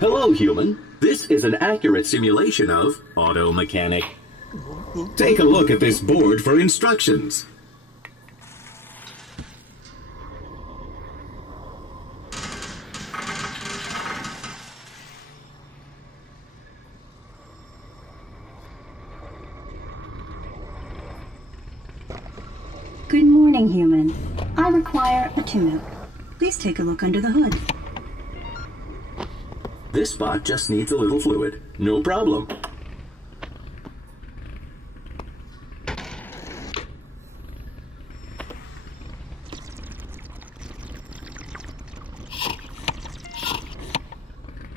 Hello, human. This is an accurate simulation of auto mechanic. Take a look at this board for instructions. Good morning, human. I require a tune-up. Please take a look under the hood. This spot just needs a little fluid. No problem.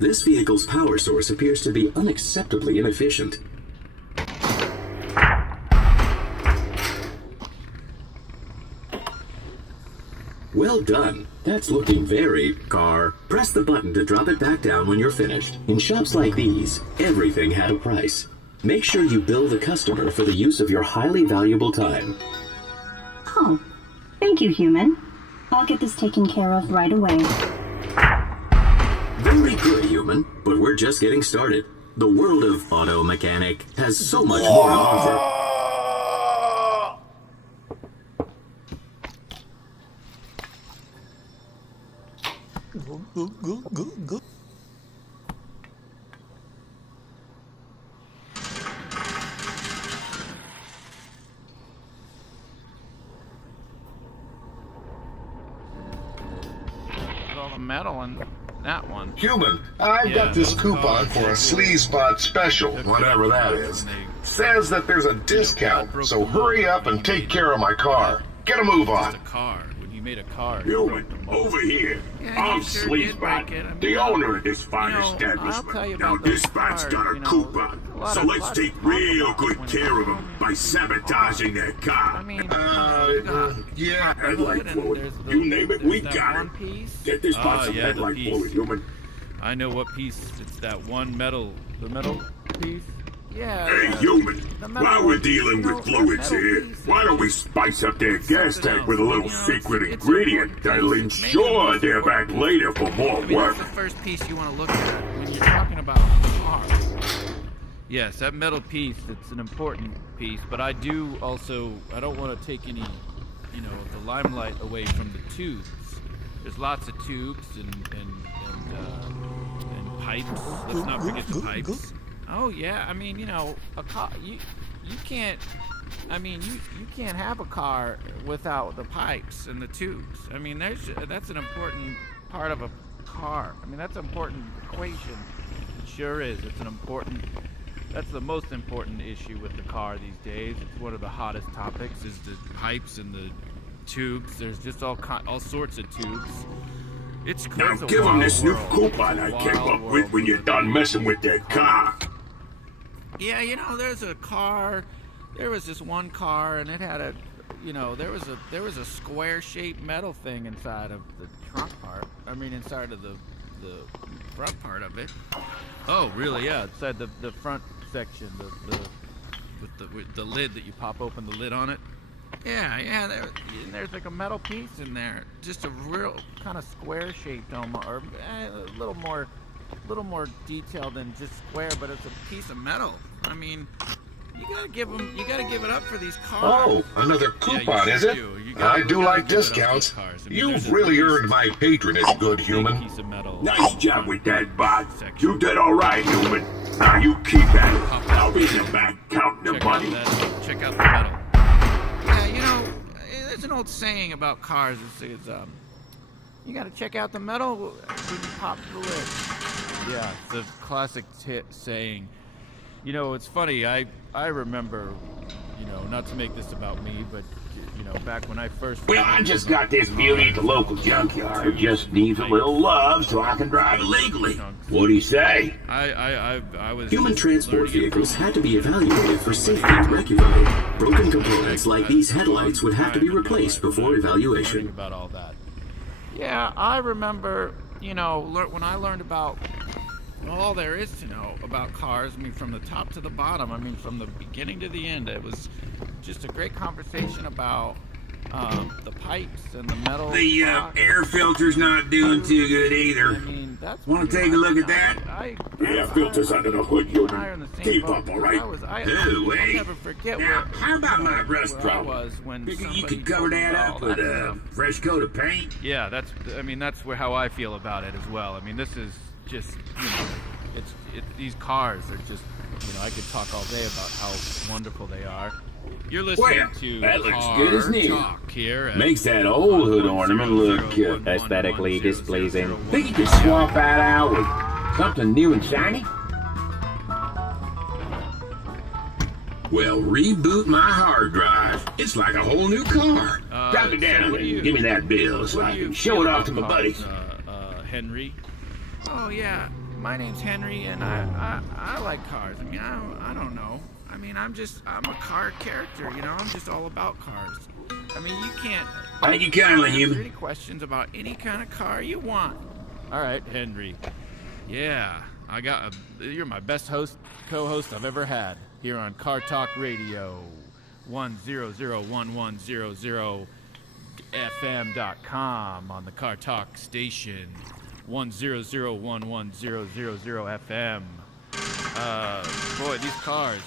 This vehicle's power source appears to be unacceptably inefficient. Well done. That's looking very car. Press the button to drop it back down when you're finished. In shops like these, everything had a price. Make sure you bill the customer for the use of your highly valuable time. Oh, thank you, human. I'll get this taken care of right away. Very good, human. But we're just getting started. The world of auto mechanic has so much more to offer. All the metal in that one. Human, I've got this coupon for a Sleaze Spot special, whatever that is. Says that there's a discount, so hurry up and take care of my car. Get a move on. Just a car. When you made a car. Human, over here. I'm Sleaze Spot, the owner of this fine establishment. Now this spot's got a coupon, so let's take real good care of them by sabotaging their car. I mean, Yeah, Headlight fluid. You name it, we got it. Get this spot some headlight fluid, human. I know what piece. It's that one metal. The metal piece. Yeah. Hey, human, while we're dealing with fluids here, why don't we spice up their gas tank with a little secret ingredient that'll ensure they're back later for more work? That's the first piece you want to look at when you're talking about cars. Yes, that metal piece, it's an important piece, but I don't want to take any, the limelight away from the tubes. There's lots of tubes and pipes. Let's not forget the pipes. Oh yeah, I mean, a car. You can't. I mean, you can't have a car without the pipes and the tubes. I mean, that's an important part of a car. I mean, that's an important equation. It sure is. That's the most important issue with the car these days. It's one of the hottest topics is the pipes and the tubes. There's just all sorts of tubes. Now give them this new coupon I came up with when you're done messing with their car. Yeah, there's a car. There was this one car, and it had there was a square-shaped metal thing inside of the trunk part. I mean, inside of the front part of it. Oh, really? Yeah, inside the front section, with the lid that you pop open the lid on it. Yeah. There's like a metal piece in there, just a real kind of square-shaped almost, or a little more detailed than just square, but it's a piece of metal. I mean, you gotta give it up for these cars. Oh, another coupon, is it? I do like discounts. You've really earned my patronage, good human. Piece of metal. Nice job with that, bot. You did all right, human. Now you keep at it. I'll be in the back counting the money. Check out the metal. Yeah, there's an old saying about cars. It's you gotta check out the metal when you pop the lid. Yeah, it's a classic saying. It's funny. I remember, not to make this about me, but back when I first. Well, I just got this beauty at the local junkyard. Just needs a little love so I can drive it legally. What do you say? I was. Human transport vehicles had to be evaluated for safety regularly. Broken components like these headlights would have to be replaced before evaluation. About all that. Yeah, I remember, when I learned about all there is to know about cars. I mean, from the top to the bottom. I mean, from the beginning to the end. It was just a great conversation about the pipes and the metal. The air filter's not doing too good either. I mean, that's. Want to take a look at that? Yeah, filters under the hood, Human. Keep up, all right? I'll never forget now, how about my rust problem? Figure you could cover that up with a fresh coat of paint? Yeah, that's how I feel about it as well. I mean, this is just, these cars are just, I could talk all day about how wonderful they are. You're listening to that looks Car good as new. Talk here. Makes that old hood ornament look aesthetically displeasing. Think you could swap that out with something new and shiny? Well, reboot my hard drive. It's like a whole new car. Drop it down and give me that bill so I can show it off to my buddies. Henry. Oh yeah, my name's Henry, and I like cars. I mean, I don't know. I mean, I'm a car character, I'm just all about cars. I mean, you can't. Thank you kindly, Human. Any questions about any kind of car you want? All right, Henry. Yeah, you're my best co-host I've ever had here on Car Talk Radio, 1001100fm.com on the Car Talk station, 1001100 FM. Boy, these cars,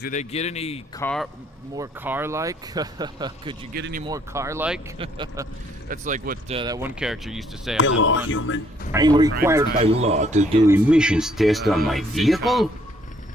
do they get any more car-like? Could you get any more car-like? That's like what that one character used to say. Hello, Human. I am required by law to do emissions test on my vehicle.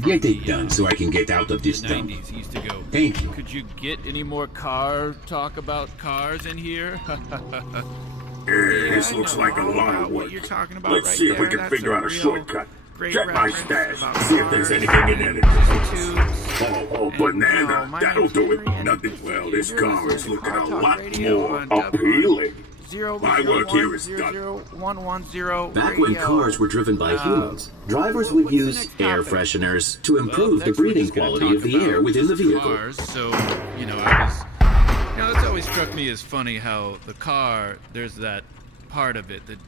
Get it done so I can get out of this dump. He used to go, thank you. Could you get any more talk about cars in here? This looks like a lot of work. Let's see if we can figure out a shortcut. Check my stash, see if there's anything in there. Oh, banana, that'll do it. Nothing. Well, this car is looking a lot more appealing. My work here is done. Back when cars were driven by humans, drivers would use air fresheners to improve the breathing quality of the air within the vehicle. So, it's always struck me as funny how the car, there's that part of it that,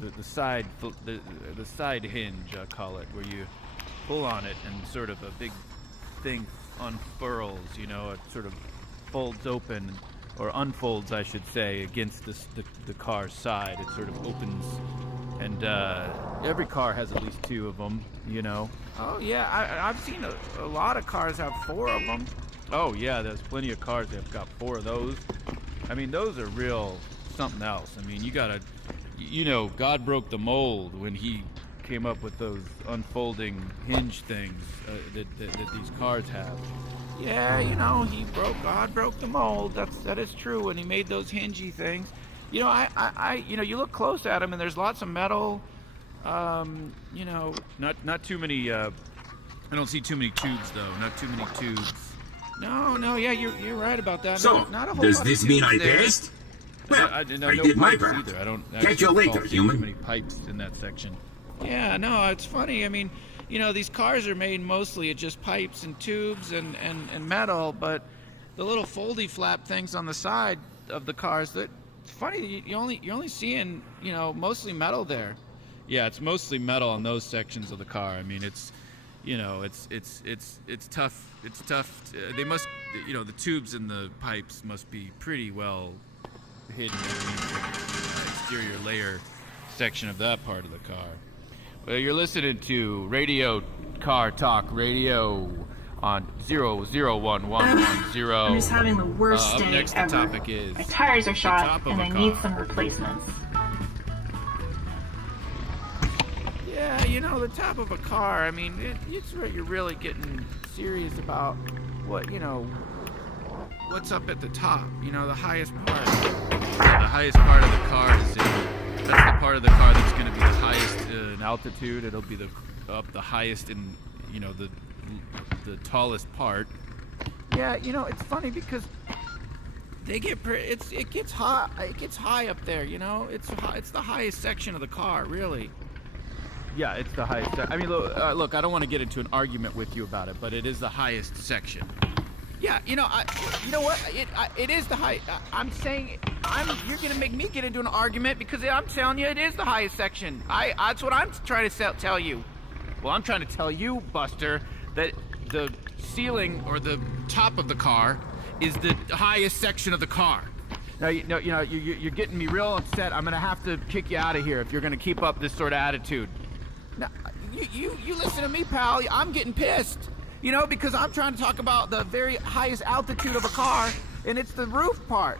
the side hinge, I call it, where you pull on it and sort of a big thing unfurls, it sort of folds open, or unfolds, I should say, against the car's side. It sort of opens, and every car has at least two of them, Oh yeah, I've seen a lot of cars have four of them. Oh yeah, there's plenty of cars that have got four of those. I mean, those are real something else. I mean, you gotta, God broke the mold when he came up with those unfolding hinge things that these cars have. Yeah, God broke the mold. That is true. When he made those hingy things, you look close at them and there's lots of metal. Not too many. I don't see too many tubes though. Not too many tubes. No, yeah, you're right about that. So, not a whole does lot this of mean I there. passed? Well, I no did my pipes part. either. I don't Catch you later, Human. Too many pipes in that section. Yeah, no, it's funny. I mean, these cars are made mostly of just pipes and tubes and metal, but the little foldy flap things on the side of the cars, it's funny, you're only seeing, mostly metal there. Yeah, it's mostly metal on those sections of the car. I mean, it's tough. It's tough. They must, the tubes and the pipes must be pretty well hidden in the exterior layer section of that part of the car. Well, you're listening to Radio Car Talk Radio on 001110. I'm just having the worst day next, ever. The topic is my tires are shot and I need some replacements. Yeah, the top of a car, I mean, it's where you're really getting serious about what's up at the top, the highest part. Yeah, the highest part of the car is that's the part of the car that's going to be the highest in altitude. It'll be the highest in, the tallest part. Yeah, it's funny because it gets high up there, it's the highest section of the car, really. Yeah, it's the highest. I mean, look, I don't want to get into an argument with you about it, but it is the highest section. Yeah, you know what? It is the high. I'm saying, you're gonna make me get into an argument because I'm telling you it is the highest section. That's what I'm trying to tell you. Well, I'm trying to tell you, Buster, that the ceiling or the top of the car is the highest section of the car. No, you're getting me real upset. I'm gonna have to kick you out of here if you're gonna keep up this sort of attitude. Now, you listen to me, pal. I'm getting pissed. You know, because I'm trying to talk about the very highest altitude of a car, and it's the roof part.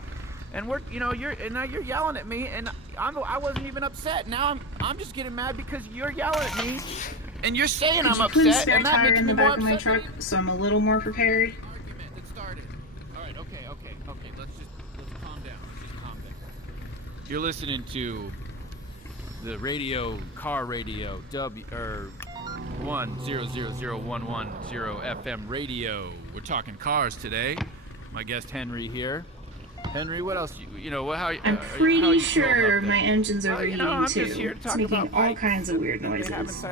And now you're yelling at me, and I wasn't even upset. Now I'm just getting mad because you're yelling at me, and you're saying I'm upset, and that makes me more upset. my truck so I'm a little more prepared. Argument that started. All right, okay. Let's calm down. You're listening to the car radio 1000110 FM radio. We're talking cars today. My guest Henry here. Henry, what else? I'm pretty sure my engine's overheating too. It's making all kinds of weird noises.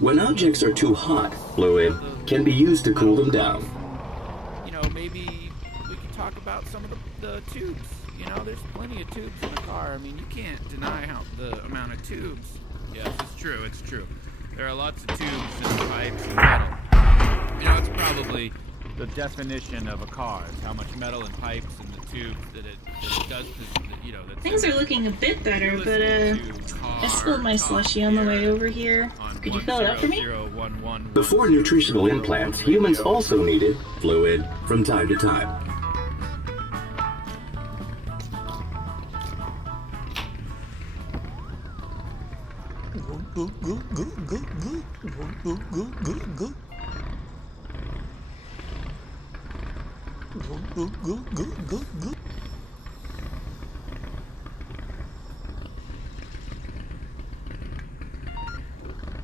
When objects are too hot, fluid can be used to cool them down. Maybe we could talk about some of the tubes. There's plenty of tubes in the car. I mean, you can't deny the amount of tubes. Yes, it's true. There are lots of tubes and pipes and metal. It's probably the definition of a car is how much metal and pipes and the tubes that it does. Things are looking a bit better, but I spilled my slushy on the way over here. Could you fill it up for me? Before nutritional implants, humans also needed fluid from time to time.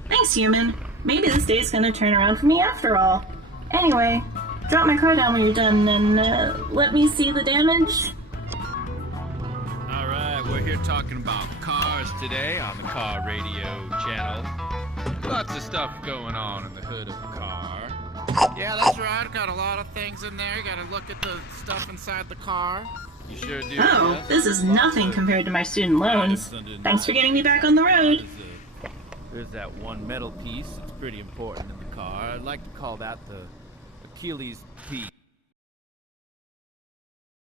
Thanks, human. Maybe this day's gonna turn around for me after all. Anyway, drop my car down when you're done and let me see the damage. Alright, we're here talking about cars today on the Car Radio channel. Lots of stuff going on in the hood of a car. Yeah, that's right. Got a lot of things in there. Gotta look at the stuff inside the car. You sure do. Oh, this is nothing compared to my student loans. Thanks for getting me back on the road. There's that one metal piece. It's pretty important in the car. I'd like to call that the Achilles piece.